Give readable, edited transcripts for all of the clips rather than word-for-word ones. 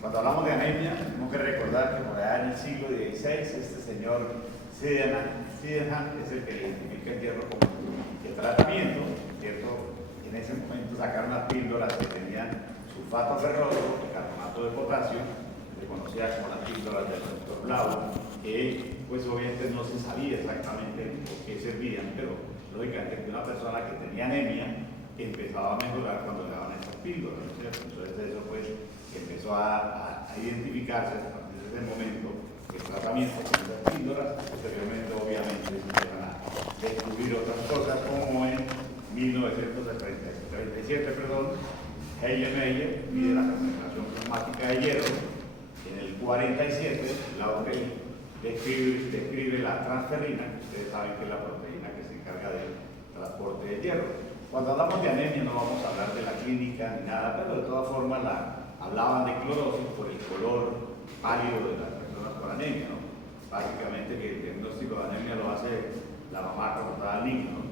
Cuando hablamos de anemia, tenemos que recordar que por allá en el siglo XVI, este señor Sydenham es el que identifica el hierro como el tratamiento, ¿cierto? En ese momento sacaron las píldoras que tenían sulfato ferroso, carbonato de potasio, se conocía como las píldoras del doctor Blau, que pues obviamente no se sabía exactamente por qué servían, pero lógicamente que una persona que tenía anemia empezaba a mejorar cuando le daban esas píldoras, ¿no es cierto? Entonces eso pues empezó a identificarse a partir de ese momento el tratamiento con esas píldoras. Posteriormente obviamente se empiezan a descubrir otras cosas, como en 1937, Heyer mide la concentración plasmática de hierro. En el 47 Laurel describe la transferrina, que ustedes saben que es la proteína que se encarga del transporte de hierro. Cuando hablamos de anemia no vamos a hablar de la clínica ni nada, pero de todas formas hablaban de clorosis por el color pálido de las personas con anemia, ¿no? Básicamente que el diagnóstico de anemia lo hace la mamá cuando está al niño, ¿no?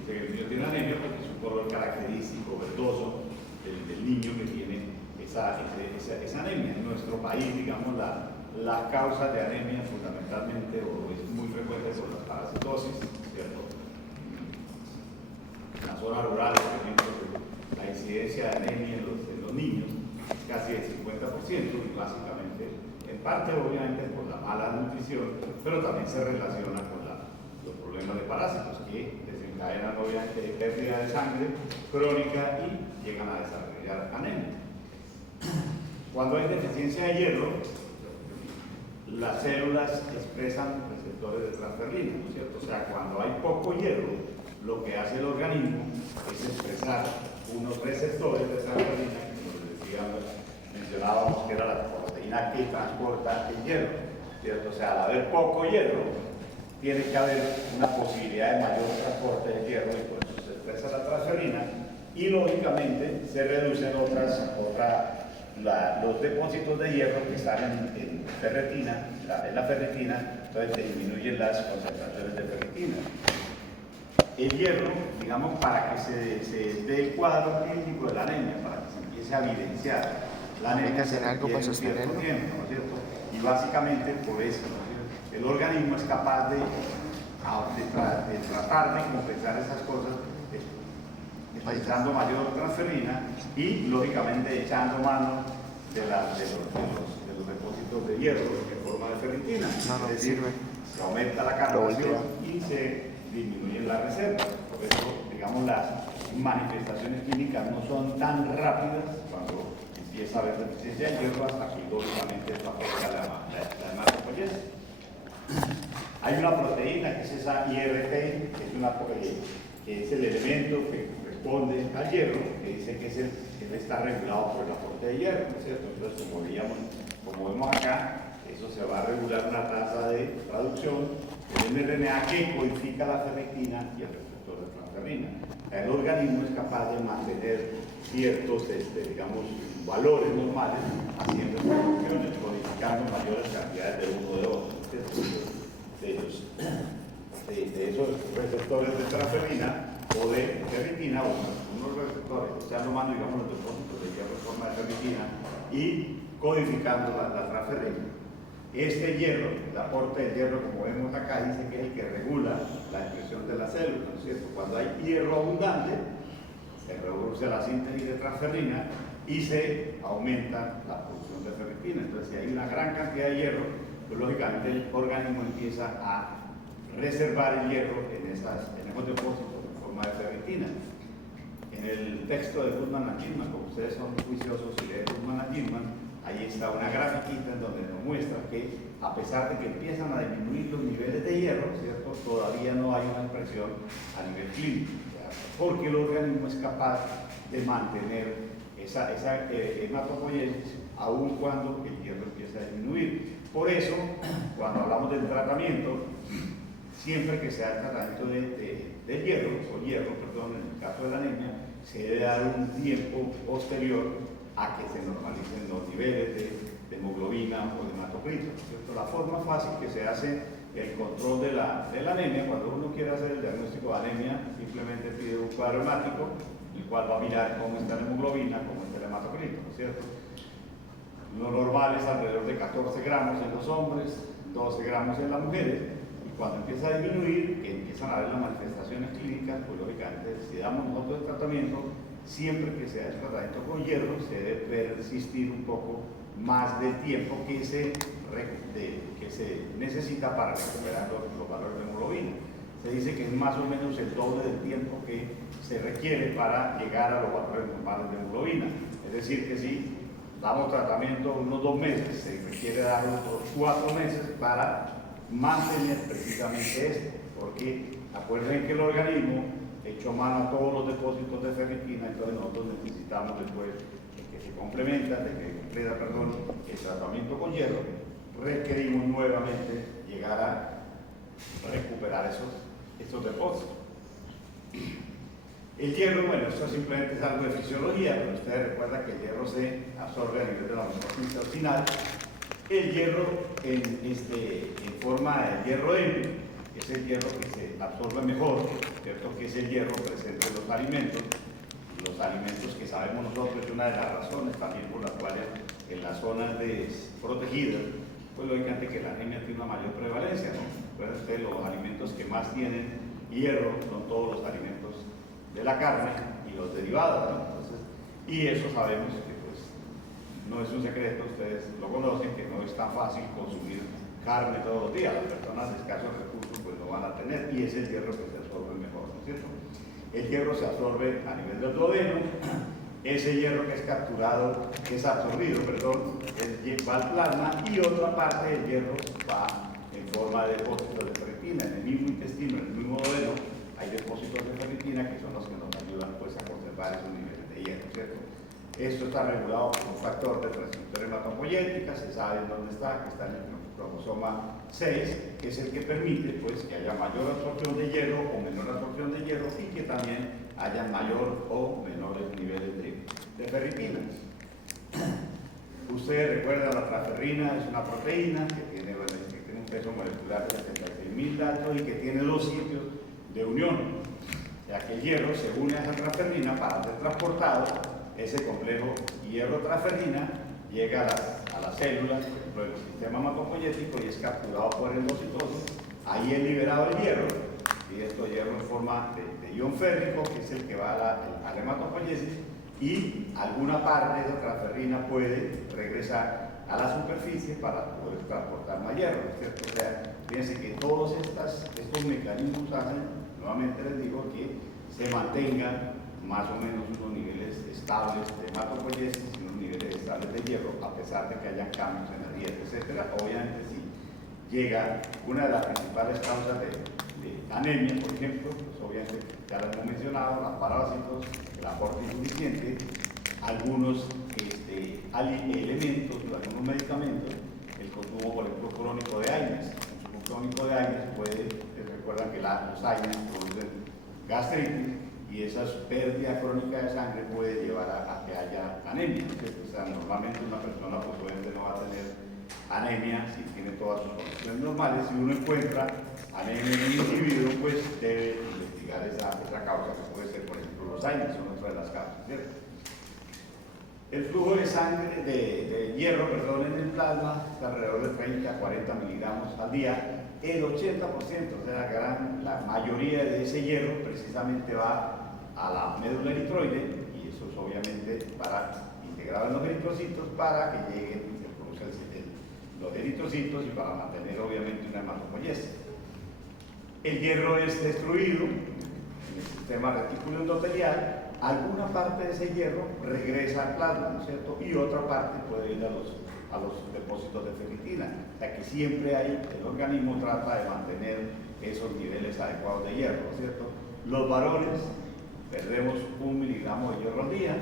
Dice que el niño tiene anemia porque es un color característico, verdoso, del niño que tiene esa anemia. En nuestro país, digamos, las causas de anemia fundamentalmente, o es muy frecuente, son las parasitosis, ¿cierto? En las zonas rurales, por ejemplo, la incidencia de anemia en los niños es casi del 50%, y básicamente, en parte obviamente por la mala nutrición, pero también se relaciona con los problemas de parásitos que desencadenan obviamente pérdida de sangre crónica y llegan a desarrollar anemia. Cuando hay deficiencia de hierro, las células expresan receptores de transferrina, ¿no es cierto? O sea, cuando hay poco hierro, lo que hace el organismo es expresar unos receptores de transferrina, como mencionábamos que era la proteína que transporta el hierro, ¿cierto? O sea, al haber poco hierro, tiene que haber una posibilidad de mayor transporte de hierro, y por eso se expresa la transferrina, y lógicamente se reducen los depósitos de hierro que están en ferritina, en la ferritina, entonces se disminuyen las concentraciones de ferritina. El hierro, digamos, para que se dé el cuadro clínico de la anemia, para que se empiece a evidenciar la anemia, hay que hacer algo para sostenerlo. Tiempo, ¿no es cierto? Y básicamente por eso, ¿no es cierto? El organismo es capaz de tratar de compensar esas cosas, expresando mayor transferrina y lógicamente echando mano de los depósitos de hierro en forma de ferritina. No es decir, sirve. se aumenta la carbonación y se disminuyen las reservas. Por eso, digamos, las manifestaciones clínicas no son tan rápidas cuando empieza a haber deficiencia de hierro, hasta que lógicamente esto afecta la hematopoiesis. Hay una proteína que es esa IRT, que es el elemento que responde al hierro, que dice que él está regulado por el aporte de hierro, ¿no es cierto? Entonces, como vemos acá, eso se va a regular una tasa de traducción del mRNA que codifica la ferritina y el receptor de transferrina. El organismo es capaz de mantener ciertos, digamos, valores normales, haciendo traducciones, codificando mayores cantidades de uno de otro, de esos receptores de transferrina o de ferritina, o unos receptores echando mano, digamos, los depósitos de hierro en forma de ferritina y codificando la transferrina. Este hierro, el aporte de hierro, como vemos acá, dice que es el que regula la expresión de las células, ¿no es cierto? Cuando hay hierro abundante, se reduce la síntesis de transferrina y se aumenta la producción de ferritina. Entonces, si hay una gran cantidad de hierro, pues lógicamente el organismo empieza a reservar el hierro en esos depósitos en forma de ferritina. En el texto de Goodman and Gilman, como ustedes son juiciosos y leen Goodman and Gilman, ahí está una grafiquita en donde nos muestra que, a pesar de que empiezan a disminuir los niveles de hierro, ¿cierto?, todavía no hay una expresión a nivel clínico, ¿verdad? Porque el organismo es capaz de mantener esa hematopoiesis aun cuando el hierro empieza a disminuir. Por eso, cuando hablamos del tratamiento, siempre que sea el tratamiento de hierro, en el caso de la anemia, se debe dar un tiempo posterior a que se normalicen los niveles de hemoglobina o de hematocrito, ¿cierto? La forma fácil que se hace el control de la anemia, cuando uno quiere hacer el diagnóstico de anemia, simplemente pide un cuadro hemático, el cual va a mirar cómo está la hemoglobina, cómo está el hematocrito, ¿no es cierto? Lo normal es alrededor de 14 gramos en los hombres, 12 gramos en las mujeres, y cuando empieza a disminuir, que empiezan a haber las manifestaciones clínicas, pues lógicamente si damos nosotros el tratamiento, siempre que sea el tratamiento con hierro, se debe persistir un poco más del tiempo que se necesita para recuperar los valores de hemoglobina. Se dice que es más o menos el doble del tiempo que se requiere para llegar a los valores normales de hemoglobina. Es decir, que si damos tratamiento unos 2 meses, se requiere dar otros 4 meses para mantener precisamente esto, porque acuérdense que el organismo echó mano a todos los depósitos de ferritina, entonces nosotros necesitamos después de que se complementa, el tratamiento con hierro, requerimos nuevamente llegar a recuperar estos depósitos. El hierro, bueno, esto simplemente es algo de fisiología, pero ustedes recuerdan que el hierro se absorbe a nivel de la mucosa intestinal. El hierro en forma de hierro débil, que es el hierro que se absorbe mejor, ¿cierto? Que es el hierro presente en los alimentos que sabemos nosotros es una de las razones también por las cuales en las zonas desprotegidas, pues lógicamente que la anemia tiene una mayor prevalencia, ¿no? Recuerden ustedes, los alimentos que más tienen hierro son todos los alimentos de la carne y los derivados, ¿no? Entonces, y eso sabemos que pues no es un secreto, ustedes lo conocen, que no es tan fácil consumir carne todos los días. Las personas de escasos recursos pues lo van a tener, y es el hierro que se absorbe mejor, ¿no es cierto? El hierro se absorbe a nivel del duodeno. Ese hierro que es absorbido, va al plasma, y otra parte del hierro va en forma de depósitos de ferritina. En el mismo intestino, en el mismo duodeno, hay depósitos de ferritina que son los que nos ayudan pues a conservar esos niveles de hierro, ¿cierto? Esto está regulado por un factor de transcripción hematopoyética, se sabe dónde está, que está en el cromosoma 6, que es el que permite pues que haya mayor absorción de hierro o menor absorción de hierro, y que también haya mayor o menores niveles de ferritina. Ustedes recuerdan, la transferrina es una proteína que tiene un peso molecular de 76.000 datos y que tiene 2 sitios de unión. O sea que el hierro se une a esa transferrina para ser transportado. Ese complejo hierro-transferrina llega a las células, por ejemplo, del sistema hematopoyético, y es capturado por endocitosis. Ahí es liberado el hierro, y esto hierro en forma de ion férrico, que es el que va a la hematopoiesis, y alguna parte de esa transferrina puede regresar a la superficie para poder transportar más hierro, ¿cierto? O sea, fíjense que todos estos mecanismos hacen, nuevamente les digo, que se mantengan más o menos unos niveles estables de hematopoiesis y unos niveles estables de hierro, a pesar de que hayan cambios en la dieta, etc. Obviamente, si llega una de las principales causas de anemia, por ejemplo, pues obviamente ya lo hemos mencionado, los parásitos, el aporte insuficiente, algunos elementos, algunos medicamentos, el consumo, por ejemplo, crónico de AINES. El consumo crónico de AINES recuerdan que los AINES producen gastritis, y esa pérdida crónica de sangre puede llevar a que haya anemia, ¿cierto? O sea, normalmente una persona pues obviamente no va a tener anemia si tiene todas sus condiciones normales. Si uno encuentra anemia en un individuo, pues debe investigar esa causa, que puede ser, por ejemplo, los AINES, son otra de las causas, ¿cierto? El flujo de sangre, de hierro, en el plasma es alrededor de 30 a 40 miligramos al día. El 80%, o sea, la mayoría de ese hierro precisamente va a la médula eritroide, y eso es obviamente para integrar en los eritrocitos, para que lleguen y se produzcan los eritrocitos, y para mantener obviamente una hematopoiesis. El hierro es destruido en el sistema retículo endotelial. Alguna parte de ese hierro regresa al plasma, ¿no es cierto? Y otra parte puede ir a los depósitos de ferritina. O sea que siempre el organismo trata de mantener esos niveles adecuados de hierro, ¿no es cierto? Los varones perdemos 1 miligramo de hierro al día,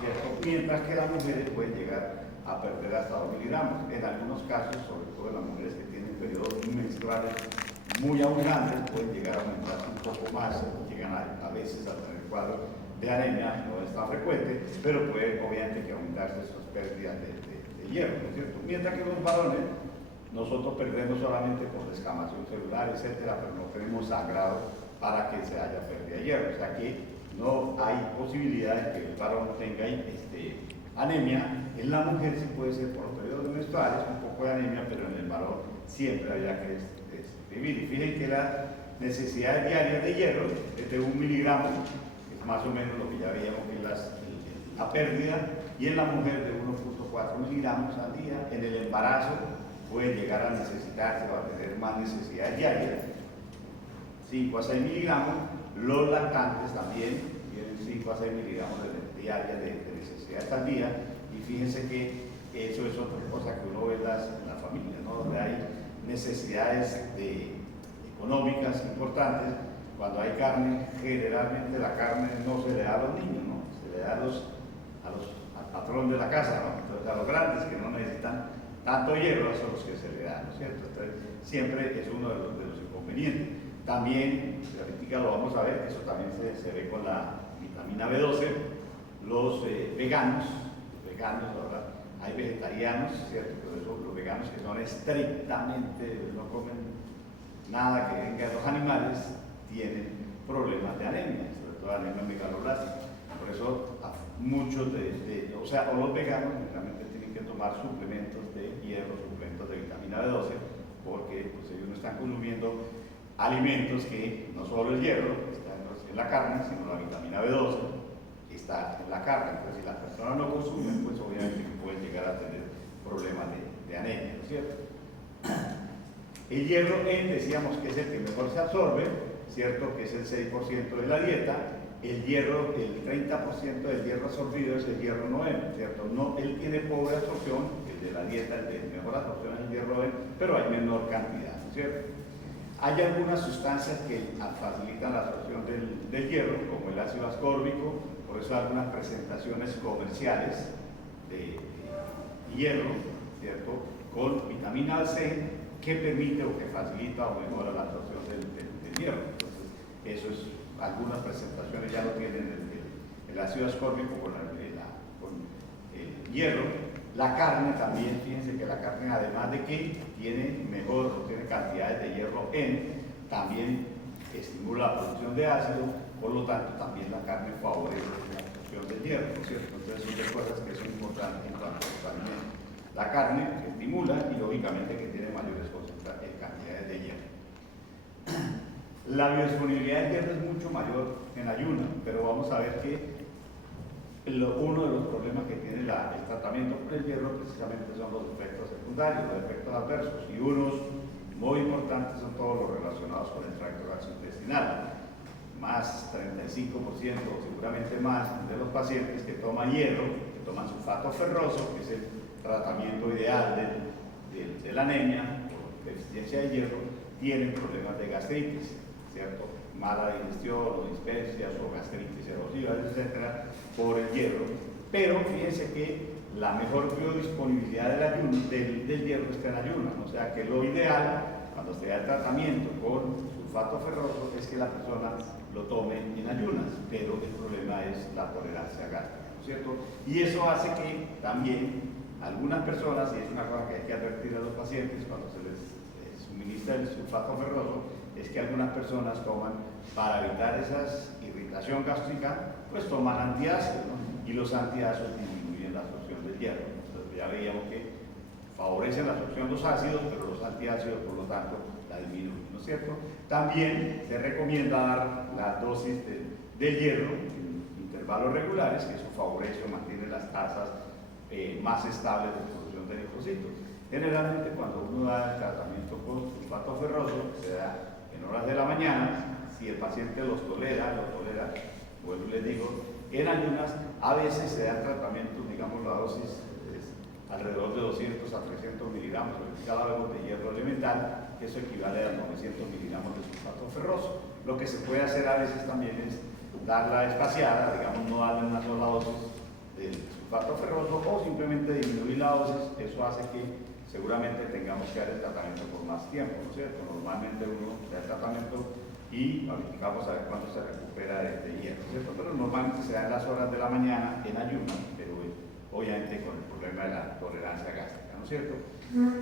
¿cierto? Mientras que las mujeres pueden llegar a perder hasta 2 miligramos. En algunos casos, sobre todo en las mujeres que tienen periodos menstruales muy abundantes, pueden llegar a aumentar un poco más, llegan a veces a tener cuadros de anemia, no es tan frecuente, pero puede obviamente que aumentarse esas pérdidas de hierro, ¿no es cierto? Mientras que los varones, nosotros perdemos solamente por descamación celular, etcétera, pero no tenemos sangrado para que se haya pérdida de hierro. O sea que no hay posibilidad de que el varón tenga anemia En la mujer sí puede ser por los periodos menstruales, un poco de anemia, pero en el varón siempre habría que escribir. Y fíjense que la necesidad diaria de hierro es de 1 miligramo, que es más o menos lo que ya veíamos que es la pérdida, y en la mujer de 1.4 miligramos al día. En el embarazo puede llegar a necesitarse o a tener más necesidades diarias, 5 a 6 miligramos. Los lactantes también tienen 5 a 6 miligramos diarias de necesidades al día. Y fíjense que eso es otra cosa que uno ve en la familia, ¿no? Donde hay necesidades económicas importantes. Cuando hay carne, generalmente la carne no se le da a los niños, ¿no? Se le da al patrón de la casa, ¿no? Entonces, a los grandes que no necesitan tanto hierro son los que se le dan, ¿no es cierto? Entonces, siempre es uno de los inconvenientes. También, ahorita lo vamos a ver, eso también se ve con la vitamina B12, los veganos, ¿verdad? Hay vegetarianos, ¿cierto? Pero eso, los veganos que son estrictamente, no comen nada que venga de los animales, tienen problemas de anemia, sobre todo anemia megaloblástica. Por eso muchos o los veganos realmente tienen que tomar suplementos de hierro, suplementos de vitamina B12, porque pues, ellos no están consumiendo alimentos que no solo el hierro está en la carne, sino la vitamina B12 está en la carne. Entonces, si las personas no consumen, pues obviamente pueden llegar a tener problemas de anemia, ¿no es cierto? El hierro decíamos que es el que mejor se absorbe, ¿cierto? Que es el 6% de la dieta. El hierro, el 30% del hierro absorbido es el hierro noeno, ¿cierto? No, él tiene pobre absorción, el de la dieta, el de mejor absorción es el hierro noeno, pero hay menor cantidad, ¿no es cierto? Hay algunas sustancias que facilitan la absorción del hierro, como el ácido ascórbico, por eso hay algunas presentaciones comerciales de hierro, ¿cierto? Con vitamina C que permite o que facilita o mejora la absorción del hierro. Entonces, eso es, algunas presentaciones ya lo tienen el ácido ascórbico con el hierro. La carne también, fíjense que la carne, además de que tiene tiene cantidades de hierro también estimula la producción de ácido, por lo tanto también la carne favorece la absorción del hierro, ¿no es cierto? Entonces son dos cosas que son importantes en cuanto a los alimentos. La carne estimula y lógicamente que tiene mayores cantidades de hierro. La biodisponibilidad del hierro es mucho mayor en ayuno, pero vamos a ver que uno de los problemas que tiene el tratamiento por el hierro precisamente son los efectos secundarios, los efectos adversos, y unos muy importantes son todos los relacionados con el tracto gastrointestinal. Más 35%, seguramente más, de los pacientes que toman hierro, que toman sulfato ferroso, que es el tratamiento ideal de la anemia por deficiencia de hierro, tienen problemas de gastritis, ¿cierto? Mala digestión o dispepsias o gastritis erosiva, etcétera, por el hierro. Pero fíjense que la mejor biodisponibilidad del hierro está en ayuno, o sea que lo ideal cuando se da el tratamiento con sulfato ferroso es que la persona lo tome en ayunas, pero el problema es la tolerancia gástrica, ¿no es cierto? Y eso hace que también algunas personas, y es una cosa que hay que advertir a los pacientes cuando se les suministra el sulfato ferroso, es que algunas personas toman, para evitar esa irritación gástrica, pues toman antiácidos, ¿no? Y los antiácidos disminuyen la absorción del hierro. Entonces ya veíamos que favorecen la absorción de los ácidos, pero los antiácidos, por lo tanto, la disminuyen, ¿no es cierto? También se recomienda dar la dosis de hierro en intervalos regulares, que eso favorece o mantiene las tasas más estables de producción de eritrocitos. Generalmente, cuando uno da el tratamiento con sulfato ferroso, se da en horas de la mañana. Si el paciente lo tolera, vuelvo y les digo, en ayunas, a veces se dan tratamientos, digamos, la dosis es alrededor de 200 a 300 miligramos de cada de hierro elemental, que eso equivale a 900 miligramos de sulfato ferroso. Lo que se puede hacer a veces también es darla espaciada, digamos, no darle una sola dosis del sulfato ferroso o simplemente disminuir la dosis. Eso hace que seguramente tengamos que dar el tratamiento por más tiempo, ¿no es cierto? Normalmente uno da el tratamiento y verificamos a ver cuándo se recupera de hierro, ¿cierto? Pero normalmente se da en las horas de la mañana en ayuno, pero obviamente con el problema de la tolerancia gástrica, ¿no es cierto?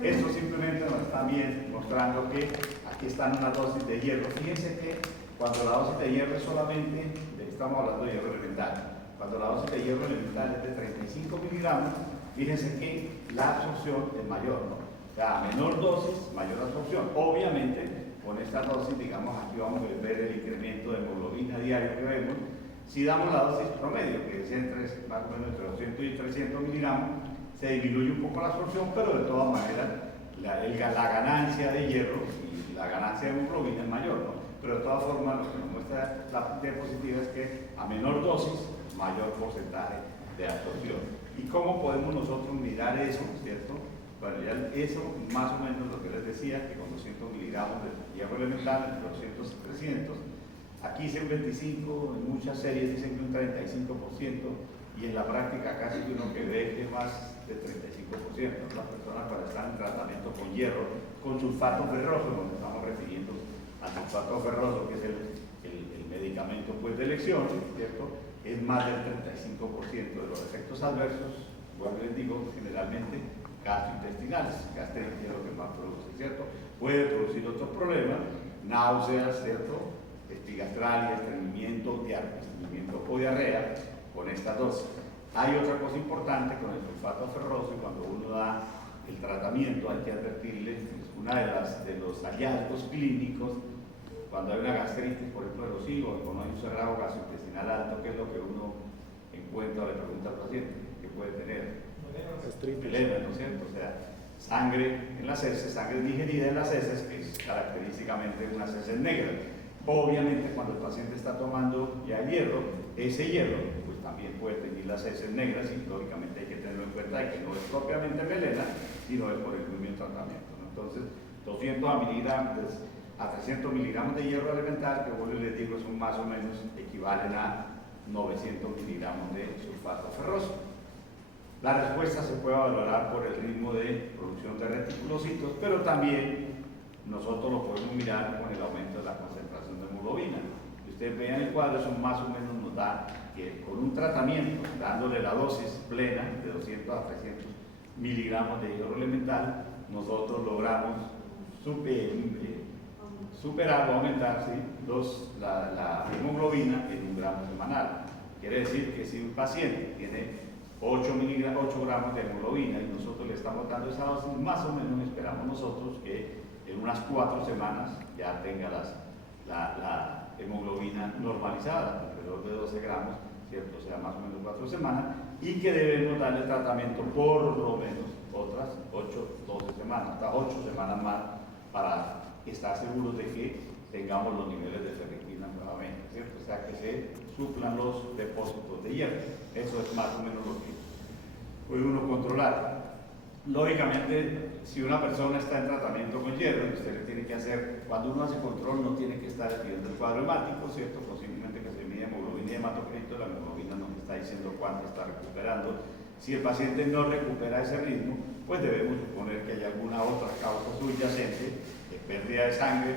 Esto simplemente nos está bien mostrando que aquí están unas dosis de hierro. Fíjense que cuando la dosis de hierro es solamente, estamos hablando de hierro elemental, cuando la dosis de hierro elemental es de 35 miligramos, fíjense que la absorción es mayor, ¿no? O sea, a menor dosis, mayor absorción. Obviamente, con esta dosis, digamos, aquí vamos a ver el incremento de hemoglobina diario que vemos. Si damos la dosis promedio, que es más o menos entre 200 y 300 miligramos, se disminuye un poco la absorción, pero de todas maneras la ganancia de hierro y la ganancia de hemoglobina es mayor, ¿no? Pero de todas formas, lo que nos muestra la diapositiva es que a menor dosis, mayor porcentaje de absorción. ¿Y cómo podemos nosotros mirar eso, cierto? Bueno, ya eso más o menos lo que les decía, que con 200 miligramos de hierro elemental, entre 200 y 300, aquí dice un 25, en muchas series dicen que un 35%, y en la práctica casi que uno que ve que más de 35%. Las personas cuando están en tratamiento con hierro, con sulfato ferroso, nos estamos refiriendo al sulfato ferroso, que es el medicamento pues, de elección, ¿cierto? Es más del 35% de los efectos adversos, bueno, les digo, generalmente gastrointestinales, gastritis es lo que más produce, ¿cierto? Puede producir otros problemas, náuseas, ¿cierto? Epigastralia, estreñimiento o diarrea con esta dosis. Hay otra cosa importante con el sulfato ferroso, y cuando uno da el tratamiento hay que advertirle, es una de los hallazgos clínicos, cuando hay una gastritis, por ejemplo, de los higos, cuando hay un cerrado gastrointestinal alto, ¿qué es lo que uno encuentra o le pregunta al paciente? ¿Qué puede tener? Melena, ¿no es cierto? O sea, sangre en las heces, sangre digerida en las heces, que es característicamente unas heces negras. Obviamente, cuando el paciente está tomando ya hierro, ese hierro pues también puede tener las heces negras, y lógicamente hay que tenerlo en cuenta de que no es propiamente melena, sino es por el mismo tratamiento, ¿no? Entonces, 200 a 300 miligramos de hierro elemental, que vuelvo y les digo, son más o menos equivalen a 900 miligramos de sulfato ferroso. La respuesta se puede valorar por el ritmo de producción de reticulocitos, pero también nosotros lo podemos mirar con el aumento de la concentración de hemoglobina. Si ustedes vean el cuadro, eso más o menos nos da que con un tratamiento, dándole la dosis plena de 200 a 300 miligramos de hierro elemental, nosotros logramos superar o aumentar, ¿sí?, la hemoglobina en 1 gramo semanal. Quiere decir que si un paciente tiene 8 gramos de hemoglobina y nosotros le estamos dando esa dosis, más o menos esperamos nosotros que en unas 4 semanas ya tenga la hemoglobina normalizada, alrededor de 12 gramos, ¿cierto? O sea, más o menos 4 semanas, y que debemos darle tratamiento por lo menos otras 12 semanas, hasta 8 semanas más, para estar seguros de que tengamos los niveles de ferritina nuevamente, ¿cierto? O sea, que se suplan los depósitos de hierro. Eso es más o menos lo que puede uno controlar. Lógicamente, si una persona está en tratamiento con hierro, usted le tiene que hacer, cuando uno hace control, no tiene que estar viendo el cuadro hemático, ¿cierto? Posiblemente que se mide hemoglobina y hematocrito, la hemoglobina nos está diciendo cuánto está recuperando. Si el paciente no recupera ese ritmo, pues debemos suponer que hay alguna otra causa subyacente, de pérdida de sangre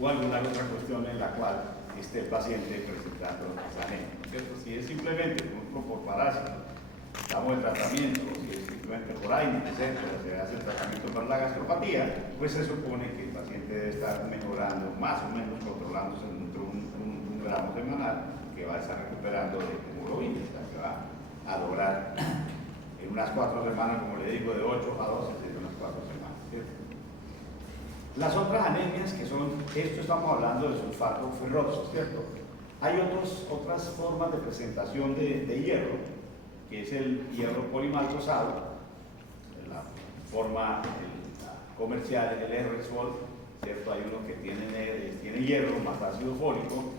o alguna otra cuestión en la cual esté el paciente presentando esa anemia, ¿cierto? Si es simplemente por parásito, estamos en tratamiento, o si es simplemente por aire, etcétera, se hace el tratamiento para la gastropatía, pues se supone que el paciente debe estar mejorando, más o menos controlándose entre un gramo semanal, que va a estar recuperando de hemoglobina, o sea, que va a lograr en unas 4 semanas, como le digo, de 8 a 12, sería unas 4 semanas, ¿cierto? Las otras anemias, que son, esto estamos hablando de sulfato ferroso, ¿cierto? Hay otras formas de presentación de hierro, que es el hierro polimaltosado, la forma comercial, el R-Sol, ¿cierto? Hay uno que tiene hierro más ácido fólico.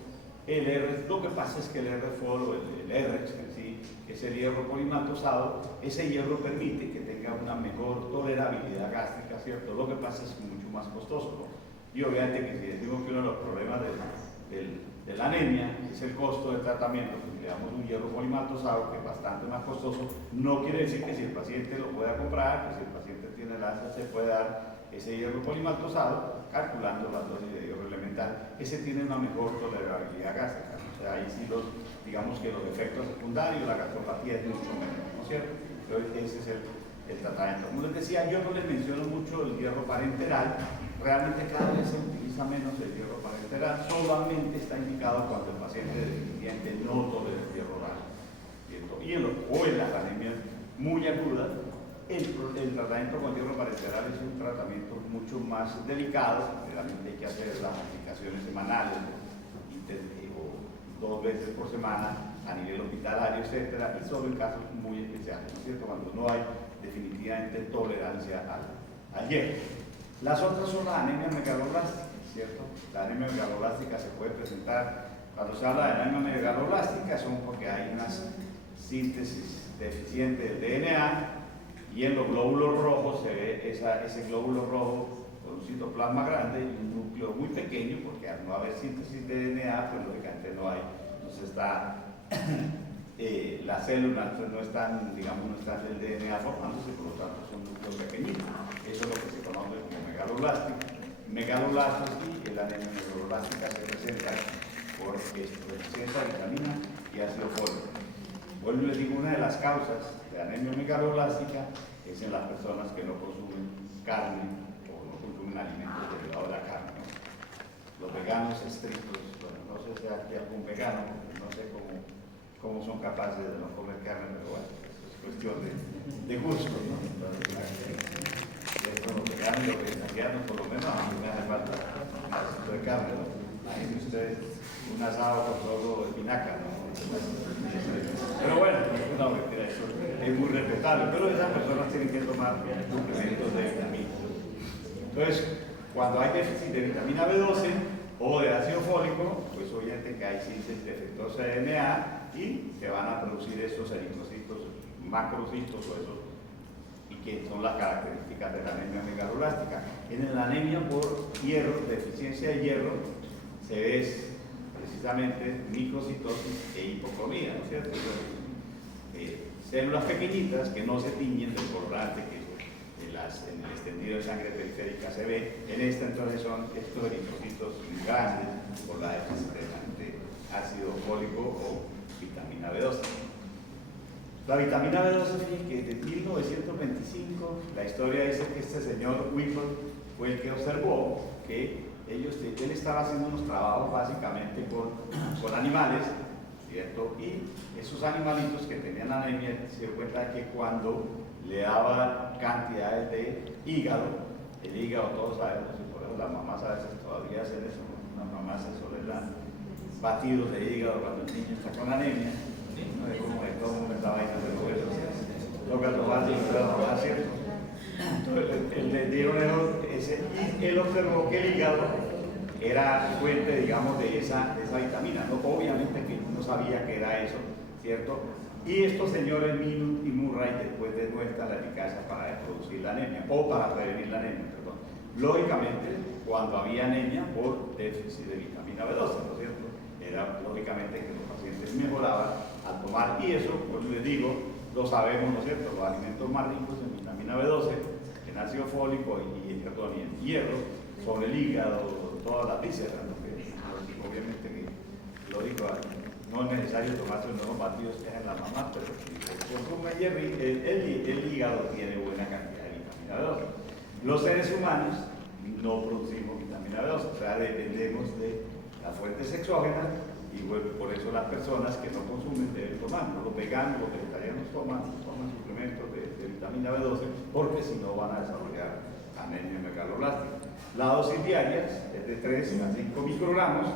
Lo que pasa es que el R-Fol o el R en sí, que es el hierro polimaltosado, ese hierro permite que tenga una mejor tolerabilidad gástrica, ¿cierto? Lo que pasa es que es mucho más costoso, ¿no? Y obviamente que si decimos que uno de los problemas de la anemia es el costo del tratamiento, pues le damos un hierro polimaltosado que es bastante más costoso, no quiere decir que si el paciente lo pueda comprar, que si el paciente tiene la ansia se puede dar ese hierro polimaltosado, calculando las dosis de hierro elemental. Ese tiene una mejor tolerabilidad gástrica, o sea, ahí sí digamos que los efectos secundarios, la gastropatía es mucho menos, ¿no es cierto? Entonces ese es el tratamiento. Como les decía, yo no les menciono mucho el hierro parenteral, realmente cada vez se utiliza menos el hierro parenteral, solamente está indicado cuando el paciente definitivamente no tolera el hierro oral, ¿cierto? O en las anemias muy agudas, el tratamiento con hierro paresteral es un tratamiento mucho más delicado. Realmente hay que hacer las aplicaciones semanales o 2 veces por semana a nivel hospitalario, etcétera, y solo en casos muy especiales, ¿no es cierto?, cuando no hay definitivamente tolerancia al hierro. Las otras son la anemia megaloblástica, ¿cierto? La anemia megaloblástica se puede presentar, cuando se habla de anemia megaloblástica, son porque hay unas síntesis deficiente del DNA, y en los glóbulos rojos se ve ese glóbulo rojo con un citoplasma grande y un núcleo muy pequeño, porque al no haber síntesis de DNA, pues lógicamente no hay, entonces está las células no están, digamos, no están el DNA formándose, por lo tanto son núcleos pequeñitos. Eso es lo que se conoce como megaloblastos, y la anemia megaloblástica se presenta por deficiencia de vitamina y ácido fólico. Vuelvo y les digo, una de las causas de anemia megaloblástica es en las personas que no consumen carne o no consumen alimentos derivados de la carne, ¿no? Los veganos estrictos, bueno, no sé si hay algún vegano, no sé cómo son capaces de no comer carne, pero bueno, eso es cuestión de gusto, ¿no? Entonces, los veganos y los vegetarianos, por lo menos, a mí me hace falta un pedacito de carne, ¿no? Ahí ustedes un asado con todo espinaca, ¿no? Pero bueno, no, eso es muy respetable, pero esas personas tienen que tomar suplementos de vitaminas. Entonces, cuando hay déficit de vitamina B12 o de ácido fólico, pues obviamente que hay síntesis defectuosa de DNA y se van a producir esos eritrocitos, macrocitos o esos, y que son las características de la anemia megaloblástica. En la anemia por hierro, deficiencia de hierro, se ve precisamente microcitosis e hipocromía, ¿no es cierto? Células pequeñitas que no se tiñen del colorante que en el extendido de sangre periférica se ve. En esta entonces son estos eritrocitos grandes por la déficit de ácido fólico o vitamina B12. La vitamina B12, fíjense que desde 1925 la historia dice que este señor Whipple fue el que observó que él estaba haciendo unos trabajos básicamente con animales, ¿cierto? Y esos animalitos que tenían anemia se dio cuenta que cuando le daba cantidades de hígado, el hígado todos sabemos, y por eso las mamás a veces todavía hacen eso, ¿no? Las mamás se suelen dar batidos de hígado cuando el niño está con anemia, ¿no? Es como que todo el mundo está bailando de huesos, toca tomar hígado, ¿cierto? Entonces le dieron él observó que el hígado era fuente, digamos, de esa vitamina, ¿no? Obviamente que no sabía que era eso, ¿cierto? Y estos señores Minut y Murray después demuestran la eficacia para producir la anemia, o para prevenir la anemia, perdón. Lógicamente, cuando había anemia por déficit de vitamina B12, ¿no es cierto? Era lógicamente que los pacientes mejoraban al tomar, y eso, pues les digo, lo sabemos, ¿no es cierto? Los alimentos más ricos en vitamina B12, en ácido fólico y en hierro, sobre el hígado, todas las vísceras, ¿no? Obviamente que, lógico, no es necesario tomarse los nuevos batidos que hacen las mamás, pero si se consume hierro, el hígado tiene buena cantidad de vitamina B12. Los seres humanos no producimos vitamina B12, o sea, dependemos de las fuentes exógenas, y bueno, por eso las personas que no consumen deben tomar, ¿no? Los veganos, los vegetarianos toman suplementos de vitamina B12, porque si no van a desarrollar anemia megaloblástica. La dosis diaria es de 3 a 5 microgramos,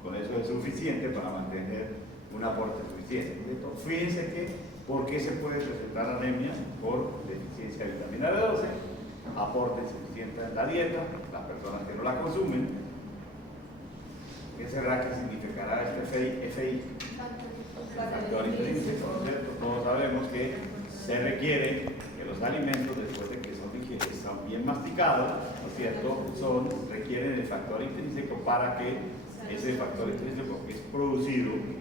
con eso es suficiente para mantener un aporte suficiente. Entonces, fíjense que, ¿por qué se puede presentar anemia? Por deficiencia de vitamina B12, aporte insuficiente en la dieta, las personas que no la consumen. ¿Qué será que significará este FI? Factor intrínseco, ¿cierto? Todos sabemos que se requiere que los alimentos, después de que están bien masticados, ¿no es cierto?, requieren el factor intrínseco para que ese factor intrínseco que es producido en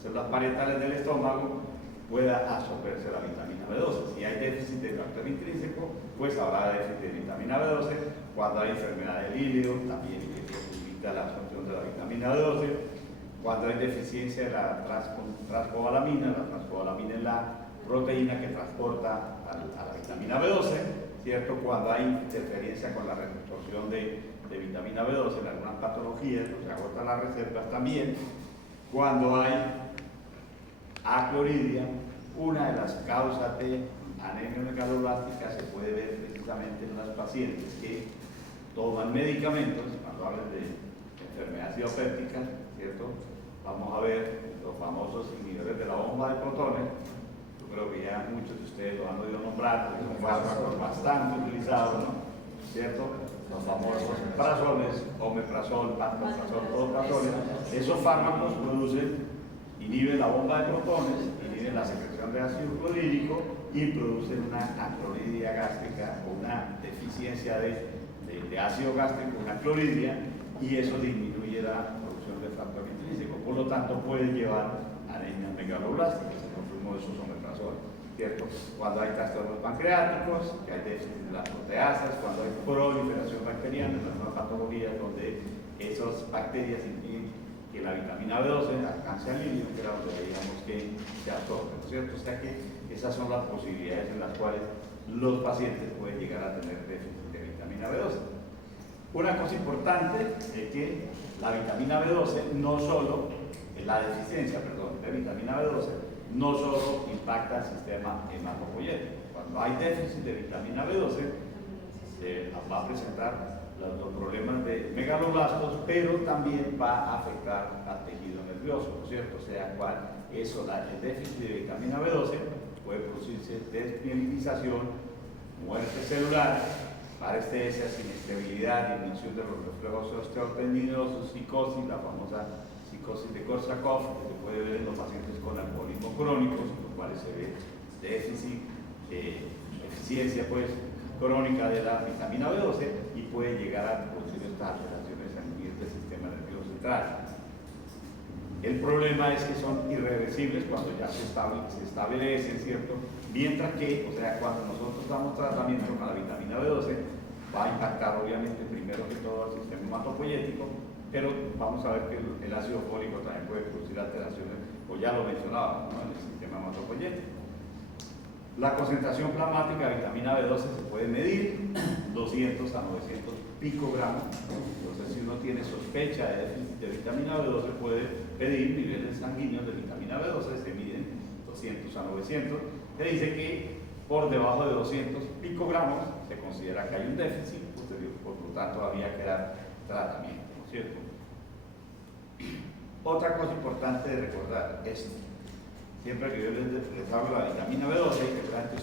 células parietales del estómago pueda absorberse la vitamina B12. Si hay déficit de factor intrínseco, pues habrá déficit de vitamina B12. Cuando hay enfermedad del hígado, también limita la absorción de la vitamina B12. Cuando hay deficiencia de la transcobalamina es la proteína que transporta a la vitamina B12, ¿cierto? Cuando hay interferencia con la reabsorción de vitamina B12 en algunas patologías, se agotan las reservas también. Cuando hay acloridia Una de las causas de anemia megaloblástica se puede ver precisamente en las pacientes que toman medicamentos. Cuando hablan de enfermedad idopéptica, ¿cierto? Vamos a ver los famosos inhibidores de la bomba de protones. Yo creo que ya muchos de ustedes lo han oído nombrar, porque son fármacos bastante utilizados, ¿no? ¿Cierto? Los famosos prazoles, omeprazol, pantoprazol, todoprazoles. Esos fármacos inhiben la bomba de protones, inhiben la secreción de ácido clorhídrico y producen una acloridia gástrica o una deficiencia de ácido gástrico, una cloridia, y eso disminuye la producción de factor intrínseco. Por lo tanto, puede llevar a anemia megaloblástica el consumo de esos omeprazoles, ¿cierto? Cuando hay trastornos pancreáticos, que hay déficit de las proteasas, cuando hay proliferación bacteriana, en las nuevas patologías donde esas bacterias impiden que la vitamina B12 alcance al límite, que era donde veíamos que se absorbe, ¿no es cierto? O sea que esas son las posibilidades en las cuales los pacientes pueden llegar a tener déficit de vitamina B12. Una cosa importante es que la vitamina B12 no solo, la deficiencia, perdón, de vitamina B12 no solo impacta el sistema hematopoyético. Cuando hay déficit de vitamina B12 se va a presentar los problemas de megaloblastos, pero también va a afectar al tejido nervioso, ¿no es cierto? O sea, el déficit de vitamina B12 puede producirse desmielinización, muerte celular, parestesia, sinestabilidad, disminución de los reflejos osteotendinosos, psicosis, la famosa psicosis de Korsakoff, que se puede ver en los pacientes con alcoholismo crónico, en los cuales se ve déficit, deficiencia pues, crónica de la vitamina B12 y puede llegar a producir estas alteraciones a nivel del sistema nervioso central. El problema es que son irreversibles cuando ya se establecen, ¿cierto? Mientras que, o sea, cuando nosotros damos tratamiento con la vitamina B12, va a impactar obviamente primero que todo al sistema hematopoyético, pero vamos a ver que el ácido fólico también puede producir alteraciones, o ya lo mencionábamos, ¿no? En el sistema hematopoyético. La concentración plasmática de vitamina B12 se puede medir 200 a 900 picogramos. Entonces, si uno tiene sospecha de déficit de vitamina B12, puede pedir niveles sanguíneos de vitamina B12, se miden 200 a 900. Se dice que por debajo de 200 picogramos se considera que hay un déficit, por lo tanto habría que dar tratamiento, ¿no es cierto? Otra cosa importante de recordar es, siempre que yo les hablo de la vitamina B12, que durante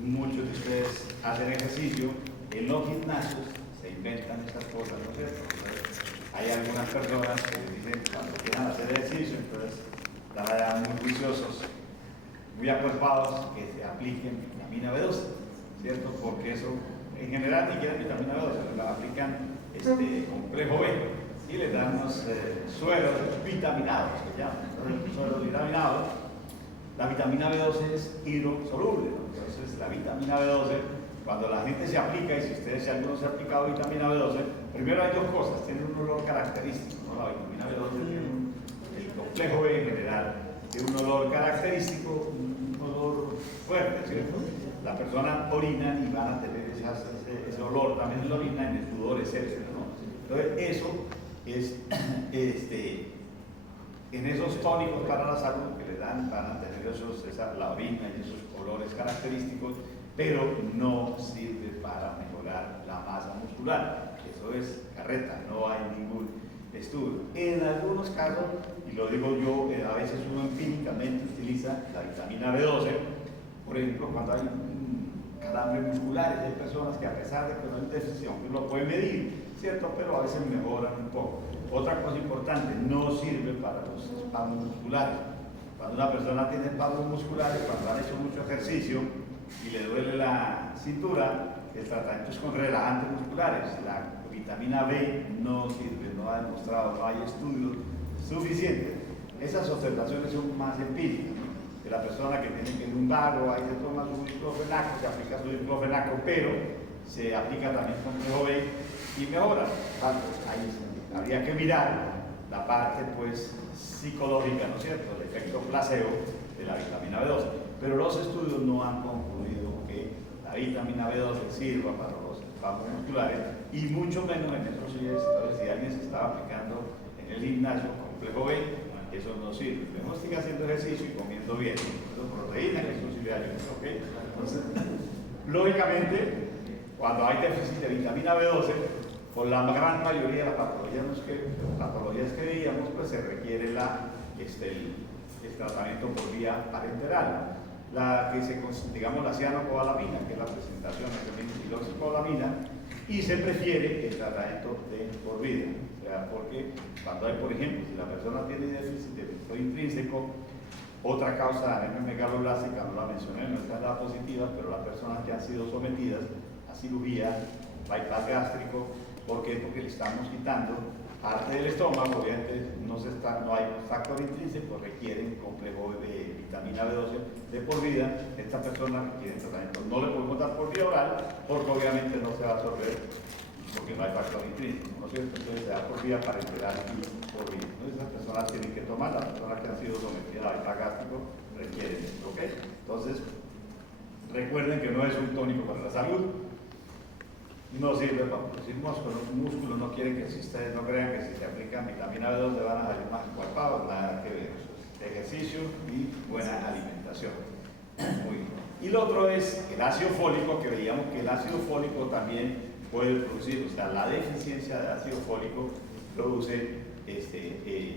muchos de ustedes hacen ejercicio, en los gimnasios se inventan estas cosas, ¿no es cierto? Entonces, hay algunas personas que dicen cuando quieran hacer ejercicio, entonces están muy juiciosos, muy acuerpados, que se apliquen vitamina B12, ¿cierto? Porque eso, en general, ni siquiera vitamina B12, la aplican complejo B y les dan unos sueros vitaminados, que llaman, sueros vitaminados. La vitamina B12 es hidrosoluble, ¿no? Entonces la vitamina B12, cuando la gente se aplica, y si ustedes alguno se ha aplicado vitamina B12, primero hay dos cosas, tiene un olor característico, ¿no? La vitamina B12 tiene el complejo B en general, tiene un olor característico, un olor fuerte, ¿cierto? La persona orina y van a tener ese olor también en la orina, en el sudor, etc., ¿no? Entonces eso es, en esos tónicos para la salud que le dan, van a tener la orina y esos olores característicos, pero no sirve para mejorar la masa muscular. Eso es carreta, no hay ningún estudio. En algunos casos, y lo digo yo, a veces uno empíricamente utiliza la vitamina B12, por ejemplo, cuando hay calambres musculares, hay personas que a pesar de que no hay déficit, uno lo puede medir, ¿cierto? Pero a veces mejoran un poco. Otra cosa importante, no sirve para los espasmos musculares. Cuando una persona tiene espasmos musculares, cuando han hecho mucho ejercicio y le duele la cintura, el tratamiento es con relajantes musculares. La vitamina B no sirve, no ha demostrado, no hay estudios suficientes. Esas observaciones son más empíricas, ¿no? Que la persona que tiene que lumbar o ahí se toma su diclofenaco, se aplica su diclofenaco, pero se aplica también complejo B y mejora. Ahí habría que mirar la parte pues psicológica, ¿no es cierto?, el efecto placebo de la vitamina B12, pero los estudios no han concluido que la vitamina B12 sirva para los espasmos musculares y mucho menos en esos días. Entonces, si alguien se estaba aplicando en el gimnasio complejo B, eso no sirve. Debemos seguir haciendo ejercicio y comiendo bien. Eso es proteína, que eso sí le ayuda. ¿Okay? Entonces, lógicamente, cuando hay déficit de vitamina B12, por la gran mayoría de las patologías que veíamos, pues se requiere el tratamiento por vía parenteral. Digamos la cianocobalamina, que es la presentación de hidroxicobalamina, y se prefiere el tratamiento de por vida. O sea, porque cuando hay, por ejemplo, si la persona tiene déficit de factor intrínseco, otra causa de anemia megaloblástica, no la mencioné, no está en la positiva, pero las personas que han sido sometidas a cirugía, bypass gástrico, ¿por qué? Porque le estamos quitando parte del estómago, obviamente no hay factor intrínseco, requieren complejo de vitamina B12 de por vida. Esta persona requiere tratamiento. No le podemos dar por vía oral, porque obviamente no se va a absorber, porque no hay factor intrínseco, ¿no es cierto? Entonces se da por vía parenteral y por vida. Entonces estas personas tienen que tomar, las personas que han sido sometidas a bypass gástrico requieren esto, ¿ok? Entonces, recuerden que no es un tónico para la salud. No sirve para producir músculo, no quieren que si ustedes no crean que si se aplican vitamina B12 van a salir más encuerpados, nada que ver. Ejercicio y buena alimentación. Muy bien. Y lo otro es el ácido fólico, que veíamos que el ácido fólico también puede producir, o sea, la deficiencia de ácido fólico produce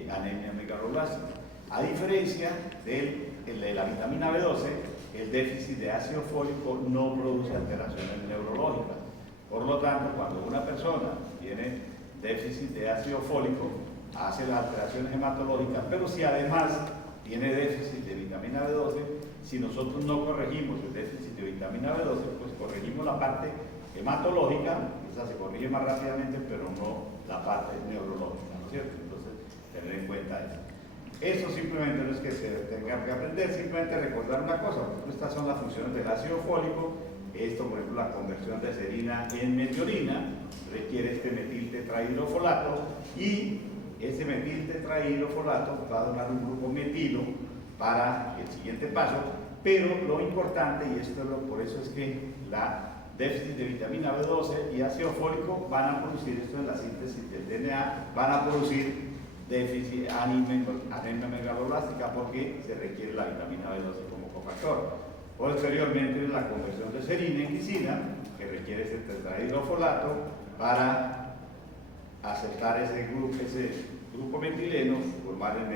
anemia megaloblástica. A diferencia de la vitamina B12, el déficit de ácido fólico no produce alteraciones neurológicas. Por lo tanto, cuando una persona tiene déficit de ácido fólico, hace las alteraciones hematológicas, pero si además tiene déficit de vitamina B12, si nosotros no corregimos el déficit de vitamina B12, pues corregimos la parte hematológica, esa se corrige más rápidamente, pero no la parte neurológica, ¿no es cierto? Entonces, tener en cuenta eso. Eso simplemente no es que se tenga que aprender, simplemente recordar una cosa, estas son las funciones del ácido fólico. Esto, por ejemplo, la conversión de serina en metionina requiere este metiltetrahidrofolato, y ese metiltetrahidrofolato va a donar un grupo metilo para el siguiente paso. Pero lo importante, y por eso es que la déficit de vitamina B12 y ácido fólico van a producir, esto en la síntesis del DNA, van a producir déficit anemia megaloblástica, porque se requiere la vitamina B12 como cofactor. Posteriormente, la conversión de serina en glicina, que requiere ese tetrahidrofolato para aceptar ese grupo metileno, formar el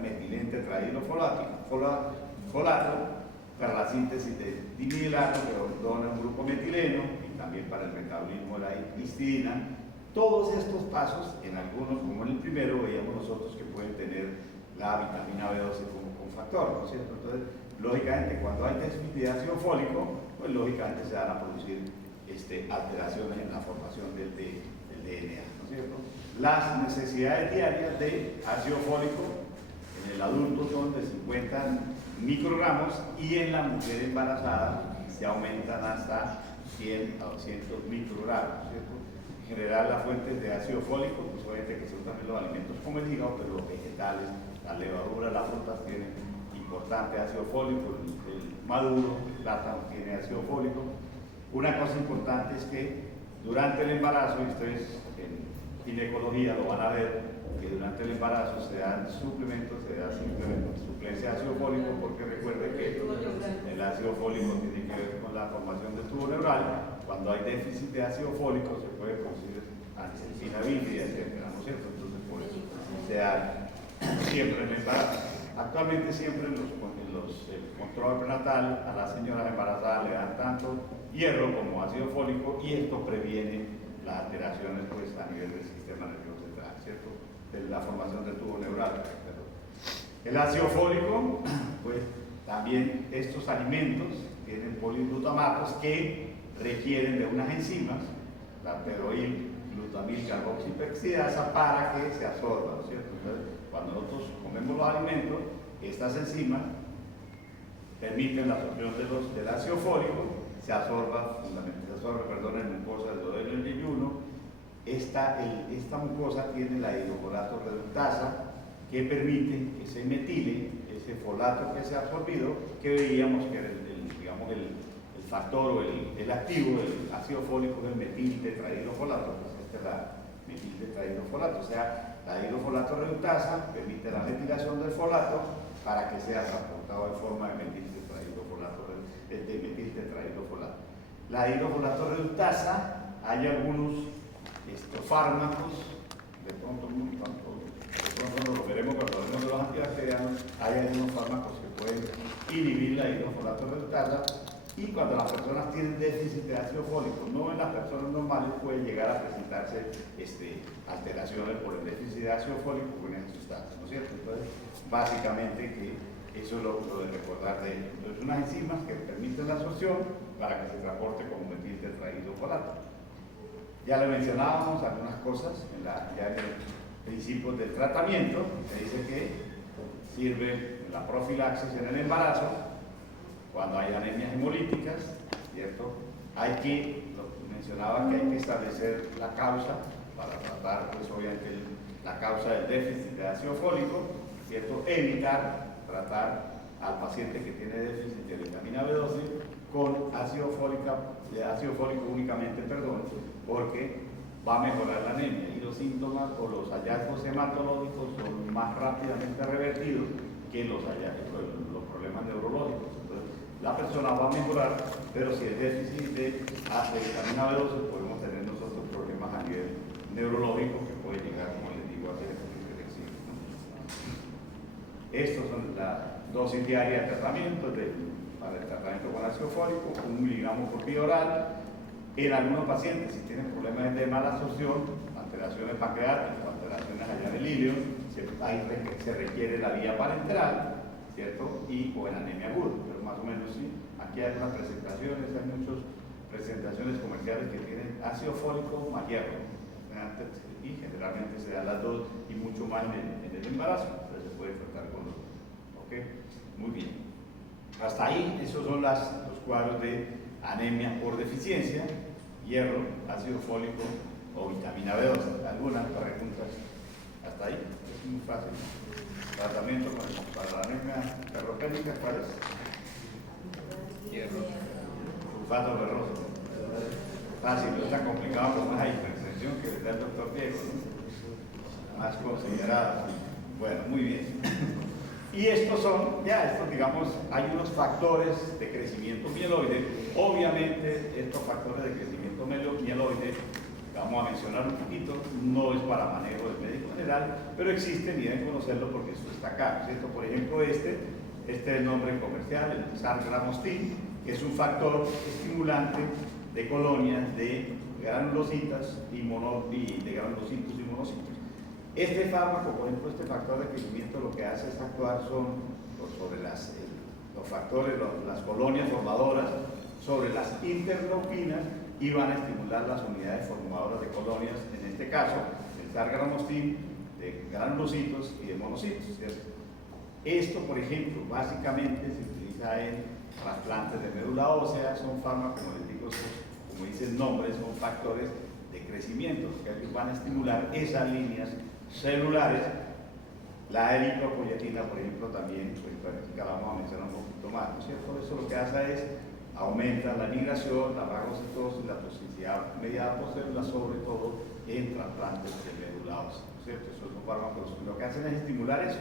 metilén-tetrahidrofolato para la síntesis de dinilato, que dona un grupo metileno, y también para el metabolismo de la histidina. Todos estos pasos, en algunos, como en el primero, veíamos nosotros que pueden tener la vitamina B12 como cofactor, ¿no es cierto? Entonces, lógicamente, cuando hay déficit de ácido fólico, pues lógicamente se van a producir alteraciones en la formación del DNA, ¿no es cierto? Las necesidades diarias de ácido fólico en el adulto son de 50 microgramos, y en la mujer embarazada se aumentan hasta 100 a 200 microgramos, ¿cierto? En general, las fuentes de ácido fólico, pues obviamente que son también los alimentos como el hígado, pero los vegetales, la levadura, las frutas tienen importante ácido fólico, el maduro, el plátano tiene ácido fólico. Una cosa importante es que durante el embarazo, y ustedes en ginecología lo van a ver, que durante el embarazo se dan suplementos, se da simplemente suplencia de ácido fólico, porque recuerde que el ácido fólico tiene que ver con la formación del tubo neural. Cuando hay déficit de ácido fólico se puede producir angiosina bífida, etc., ¿no es cierto? Entonces, por eso se da siempre en el embarazo. Actualmente siempre en el control prenatal a las señoras embarazadas le dan tanto hierro como ácido fólico, y esto previene las alteraciones, pues, a nivel del sistema nervioso central, ¿cierto? De la formación del tubo neural. El ácido fólico, pues también estos alimentos tienen poliglutamatos que requieren de unas enzimas, la peroil glutamil carboxipepsidasa, para que se absorba, ¿no es cierto? Entonces, cuando nosotros comemos los alimentos, estas enzimas permiten la absorción del ácido fólico, se absorba, en mucosa del duodeno y el yeyuno. Esta mucosa tiene la hidrofolato reductasa, que permite que se metile ese folato que se ha absorbido, que veíamos que era el factor o el activo del ácido fólico, es el metiltetrahidrofolato. Pues esta es la metiltetrahidrofolato. O sea, la hidrofolato reductasa permite la metilación del folato para que sea transportado en forma de metiltetrahidrofolato. La hidrofolato reductasa, hay algunos fármacos, de pronto no lo veremos cuando hablemos de los antibacterianos, hay algunos fármacos que pueden inhibir la hidrofolato reductasa, y cuando las personas tienen déficit de ácido fólico, no en las personas normales, puede llegar a presentarse alteraciones por el déficit de ácido fólico con esas sustancias, ¿no es cierto? Entonces, básicamente que eso es lo de recordar de ello. Entonces, unas enzimas que permiten la absorción para que se transporte como metiltetrahidrofolato. Ya le mencionábamos algunas cosas ya en el principio del tratamiento, que dice que sirve la profilaxis en el embarazo, cuando hay anemias hemolíticas, ¿cierto? Mencionaba que hay que establecer la causa para tratar, pues obviamente, la causa del déficit de ácido fólico, ¿cierto? Tratar al paciente que tiene déficit de vitamina B12 con ácido fólico únicamente, porque va a mejorar la anemia y los síntomas o los hallazgos hematológicos son más rápidamente revertidos que los problemas neurológicos. Entonces, la persona va a mejorar, pero si el déficit de vitamina B12, podemos tener nosotros problemas a nivel neurológico que puede llegar, como les digo, a ser irreversible, ¿no? Estos son la dosis diaria de tratamiento para el tratamiento con ácido fólico, 1 miligramo por vía oral. En algunos pacientes, si tienen problemas de mala absorción, alteraciones pancreáticas, alteraciones allá del ilio, se requiere la vía parenteral, ¿cierto? O en anemia aguda, pero más o menos sí. Aquí hay unas presentaciones, hay muchas presentaciones comerciales que tienen ácido fólico más hierro, y generalmente se dan las dos y mucho más en el embarazo, entonces se puede tratar con los dos. ¿Ok? Muy bien. Hasta ahí, esos son los cuadros de anemia por deficiencia, hierro, ácido fólico o vitamina B12. ¿Algunas preguntas hasta ahí? Es muy fácil. Tratamiento para la anemia ferropénica, ¿cuál es? Hierro. Sulfato ferroso. Fácil, no es tan complicado como una hipertensión que le da el doctor Diego, ¿no? Más considerado. Bueno, muy bien. Y estos digamos, hay unos factores de crecimiento mieloide. Obviamente, estos factores de crecimiento mieloide, vamos a mencionar un poquito, no es para manejo del médico general, pero existen y deben conocerlo porque esto está acá, ¿cierto? Por ejemplo, este es el nombre comercial, el sargramostin, que es un factor estimulante de colonias de granulocitas y monocitos. Este fármaco, por ejemplo, este factor de crecimiento, lo que hace es actuar sobre los factores, las colonias formadoras, sobre las interleuquinas, y van a estimular las unidades formadoras de colonias, en este caso, el sargramostin, de granulocitos y de monocitos, ¿cierto? Esto, por ejemplo, básicamente se utiliza en trasplantes de médula ósea, son fármacos, como les digo, como dice el nombre, son factores de crecimiento, que van a estimular esas líneas celulares. La eritropoyetina, por ejemplo, también, pues la vamos a mencionar un poquito más, ¿no es cierto? Eso lo que hace es aumenta la migración, la fagocitosis, la toxicidad mediada por células, sobre todo en trasplantes de médula ósea, ¿no es cierto? Esos son fármacos, lo que hacen es estimular eso,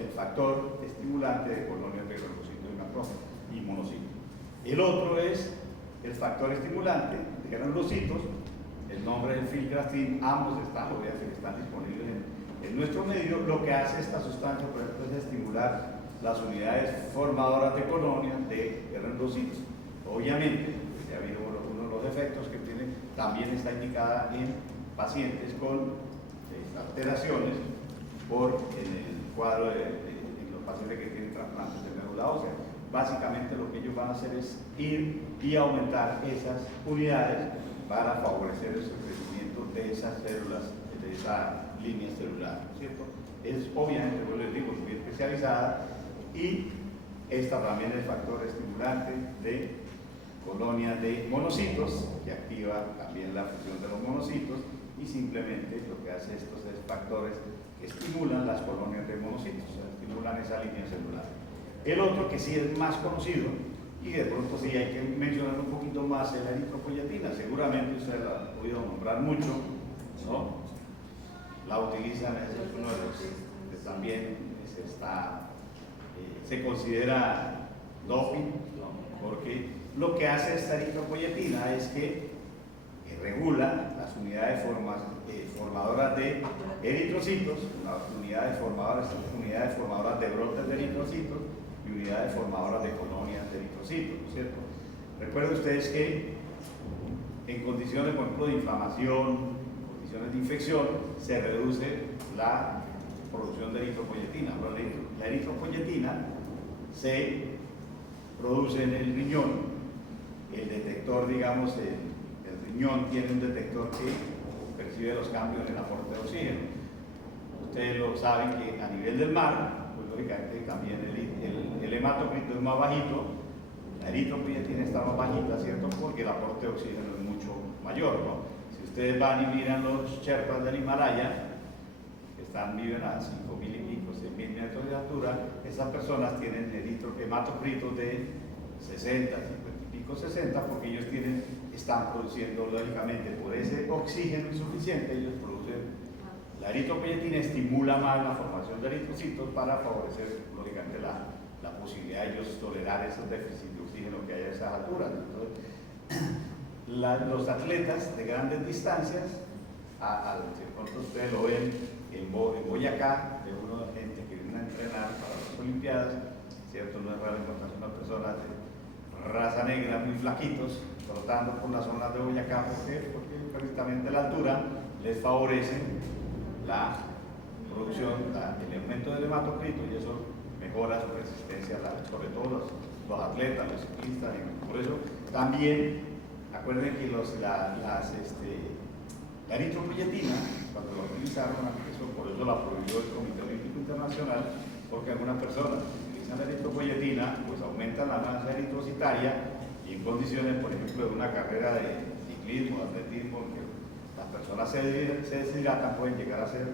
el factor estimulante de colonias de granulocitos y monocitos. El otro es el factor estimulante de granulocitos. El nombre del filgrastim, ambos están disponibles en nuestro medio. Lo que hace esta sustancia, por ejemplo, es estimular las unidades formadoras de colonias de granulocitos. Obviamente, ya vimos uno de los efectos que tiene, también está indicada en pacientes con alteraciones en el cuadro en los pacientes que tienen trasplantes de médula ósea. Básicamente lo que ellos van a hacer es ir y aumentar esas unidades para favorecer el crecimiento de esas células, de esa línea celular, ¿cierto? Es obviamente, como les digo, muy especializada, y esta también es el factor estimulante de colonia de monocitos, que activa también la función de los monocitos, y simplemente lo que hace estos es factores que estimulan las colonias de monocitos, o sea, estimulan esa línea celular. El otro que sí es más conocido, y de pronto sí hay que mencionar un poquito más, es la eritropoyetina. Seguramente usted la ha oído nombrar mucho, ¿no? La utilizan, ese es uno de los que también se considera doping, ¿no? Porque lo que hace esta eritropoyetina es que regula las unidades formadoras de eritrocitos, las unidades formadoras de brotes de eritrocitos y unidades formadoras de colonias de eritrocitos, ¿no es cierto? Recuerden ustedes que en condiciones, por ejemplo, de inflamación, condiciones de infección, se reduce la producción de eritropoyetina. La eritropoyetina se produce en el riñón. El detector, digamos, el riñón tiene un detector que percibe los cambios en el aporte de oxígeno. Ustedes lo saben que a nivel del mar, pues lógicamente también el hematocrito es más bajito, la eritropoyetina está más bajita, ¿cierto? Porque el aporte de oxígeno es mucho mayor, ¿no? Si ustedes van y miran los Sherpas del Himalaya, que viven a 5.000 y pico, 6.000 metros de altura, esas personas tienen hematocritos de 60, 50 y pico, 60, porque ellos están produciendo, lógicamente, por ese oxígeno insuficiente, ellos producen, la eritropoyetina estimula más la formación de eritrocitos para favorecer, lógicamente, la posibilidad de ellos tolerar esos déficits de oxígeno que hay a esas alturas. Entonces, los atletas de grandes distancias, si ustedes lo ven en Boyacá, de una gente que viene a entrenar para las Olimpiadas, ¿cierto? No es raro encontrarse unas personas de raza negra muy flaquitos trotando por las zonas de Boyacá. ¿Por qué? Porque precisamente la altura les favorece la producción, el aumento del hematocrito, y eso mejora su resistencia, sobre todo los atletas, los ciclistas. Por eso también, acuerden que la eritropoyetina, cuando la utilizaron, por eso la prohibió el Comité Olímpico Internacional, porque algunas personas que utilizan la eritropoyetina pues aumentan la masa eritrocitaria, y en condiciones, por ejemplo, de una carrera de ciclismo, atletismo, que las personas se deshidratan, pueden llegar a ser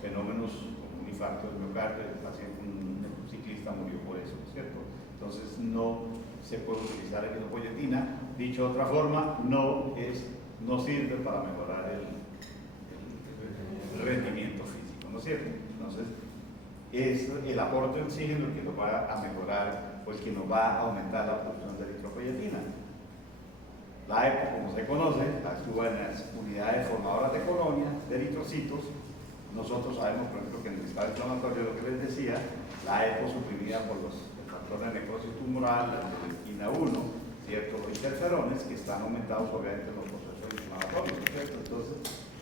fenómenos como un infarto del miocardio. Un ciclista murió por eso, ¿cierto? Entonces no se puede utilizar eritropoyetina. Dicho de otra forma, no sirve para mejorar el rendimiento físico, ¿no es cierto? Entonces, es el aporte de oxígeno el que nos va a mejorar, pues que nos va a aumentar la producción de eritropoyetina. La EPO, como se conoce, actúa en las unidades formadoras de colonias de eritrocitos. Nosotros sabemos, por ejemplo, que en el estado inflamatorio, lo que les decía, la EPO suprimida por el factor de necrosis tumoral, la interleuquina 1, ¿cierto? Los interferones que están aumentados, obviamente, en los procesos inflamatorios, ¿cierto? Entonces,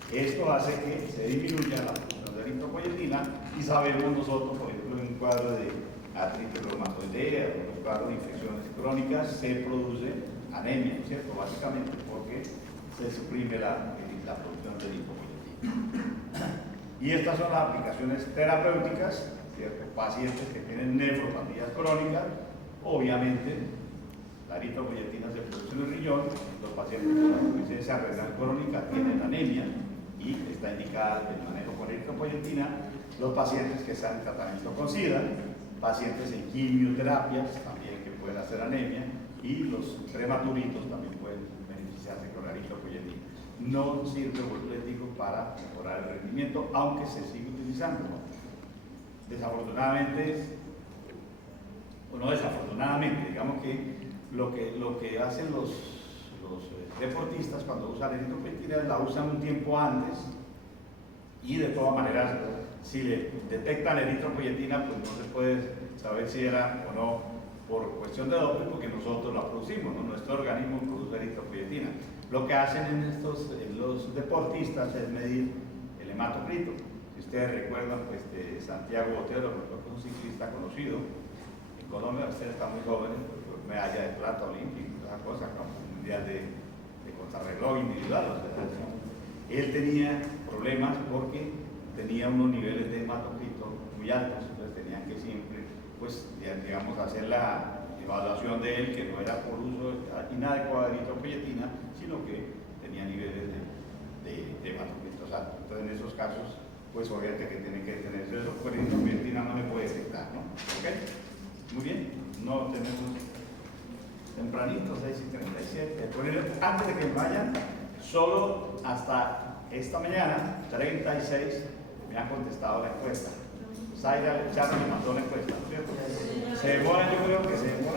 esto hace que se disminuya la producción de eritropoyetina, y sabemos nosotros, por ejemplo, en un cuadro de artritis reumatoidea o en un cuadro de infecciones crónicas, se produce anemia, ¿cierto? Básicamente porque se suprime la producción de eritropoyetina. Y estas son las aplicaciones terapéuticas, ¿cierto? Pacientes que tienen nefropatías crónicas, obviamente la eritropoyetina se produce en el riñón. Los pacientes con la insuficiencia renal crónica tienen anemia y está indicada el manejo con eritropoyetina. Los pacientes que están en tratamiento con SIDA, pacientes en quimioterapias también que pueden hacer anemia, y los prematuritos también pueden beneficiarse con la eritropoyetina. No sirve, les digo, para mejorar el rendimiento, aunque se sigue utilizando, ¿no? Desafortunadamente, o no desafortunadamente, digamos que lo que hacen los deportistas cuando usan eritropoyetina la usan un tiempo antes, y de todas maneras, si le detectan eritropoyetina, pues no se puede saber si era o no por cuestión de doping, porque nosotros la producimos, ¿no? Nuestro organismo produce eritropoyetina. Lo que hacen en los deportistas es medir el hematocrito. Si ustedes recuerdan, pues, de Santiago Botero, que es un ciclista conocido en Colombia, ustedes están muy jóvenes, pues, medalla de plata olímpica, esa cosa, como mundial de contrarreloj individual. O sea, él tenía problemas porque tenía unos niveles de hematocrito muy altos, entonces tenían que siempre, pues, digamos, hacer la evaluación de él, que no era por uso inadecuado de eritropoyetina, sino que tenía niveles de hematocritos altos. Entonces, en esos casos, pues obviamente que tienen que tener eso, por eritropoyetina no le puede afectar, ¿no? ¿Ok? Muy bien, no tenemos tempranito, 6:37. Antes de que vayan, solo hasta esta mañana 36 me han contestado la encuesta. Zaira Charla me mandó la encuesta, ¿no es cierto? Se demora, yo creo que se demora